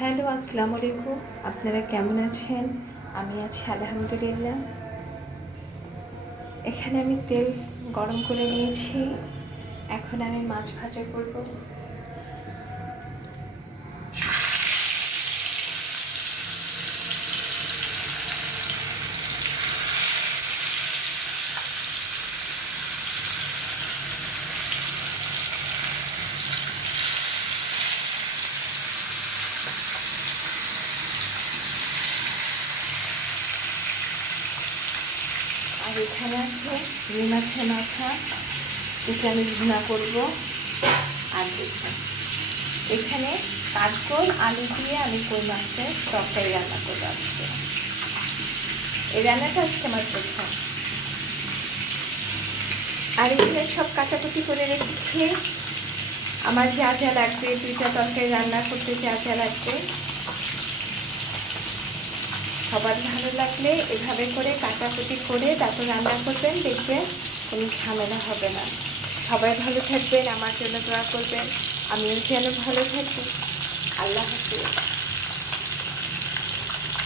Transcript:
Hello, আসসালামু আলাইকুম। আপনারা কেমন আছেন? আমি আছি আলহামদুলিল্লাহ। এখানে আমি তেল গরম করে নিয়েছি। এখন আমি মাছ ভাজা করব। আর এখানে আছে রুই মাছের মাথা, এটা আমি ভুনা করব। আর দেখুন, এখানে কাঁচকল আলু দিয়ে আমি কই মাছের তরকারি রান্না করবো আজকে। এই রান্নাটা আজকে আমার প্রথম। আর এখানে সব কাটাকুটি করে রেখেছি। আমার যা যা লাগবে, দুইটা তরকারি রান্না করতে যা যা লাগবে, সবার ভালো লাগলে এভাবে করে কাটাকুটি করে তারপর রান্না করবেন, দেখবেন কোনো ঝামেলা হবে না। সবাই ভালো থাকবেন, আমার জন্য দোয়া করবেন, আমিও যেন ভালো থাকি। আল্লাহ হাফেজ।